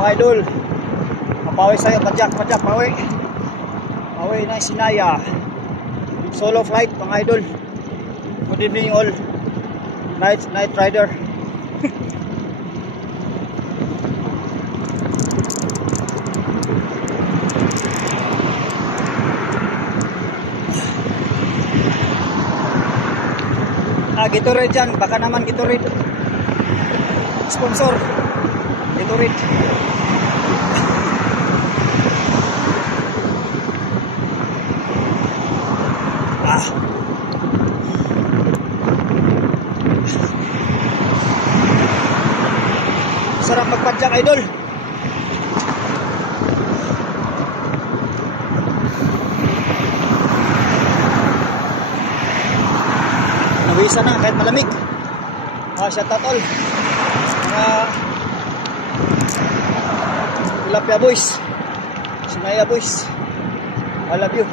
mga idol. Mapawi sa'yo, padyak, pawi. Pawi na Sinaya. Solo flight mga idol. Good evening all. Night rider. Gatorade dyan, baka naman Gatorade sponsor. Gatorade. Sarap magpadyak idol. Nawisa na kahit malamig. Shout out all mga Tilapia boys, Sinaya boys, I love you.